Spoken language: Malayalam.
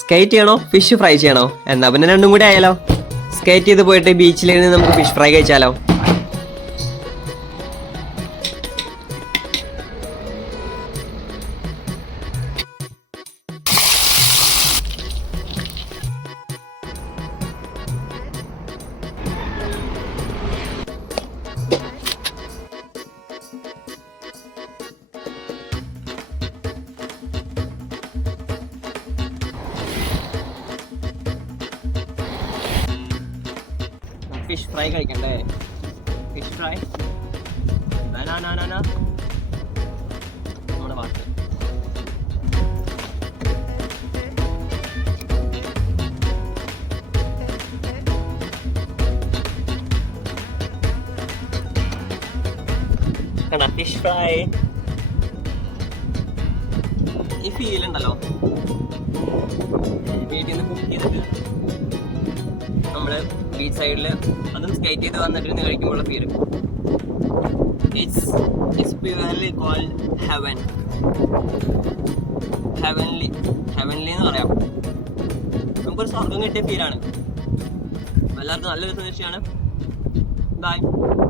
സ്കേറ്റ് ചെയ്യണോ ഫിഷ് ഫ്രൈ ചെയ്യണോ? എന്നാ പിന്നെ രണ്ടും കൂടി ആയാലോ. സ്കേറ്റ് ചെയ്ത് പോയിട്ട് ബീച്ചിലിരുന്ന് നമുക്ക് ഫിഷ് ഫ്രൈ കഴിച്ചാലോ. ഫിഷ് ഫ്രൈ കഴിക്കണ്ടേ? ഫിഷ് ഫ്രൈ നമ്മുടെ ഭാഗത്ത് കണ്ട ഫിഷ് ഫ്രൈ. ഈ ഫീൽ ഉണ്ടല്ലോ വീട്ടിൽ നിന്ന് കുക്ക് ചെയ്തിട്ട് നമ്മള് ബീച്ച് സൈഡിൽ അതും സ്കേറ്റ് ചെയ്ത് വന്നിട്ട് കഴിക്കുമ്പോഴുള്ള feel it's purely cold heaven. Heavenly എന്ന് പറയാം. നമുക്കൊരു സ്വർഗം കിട്ടിയ ഫീലാണ്. എല്ലാവർക്കും നല്ലൊരു സന്ദേശമാണ്. ബൈ.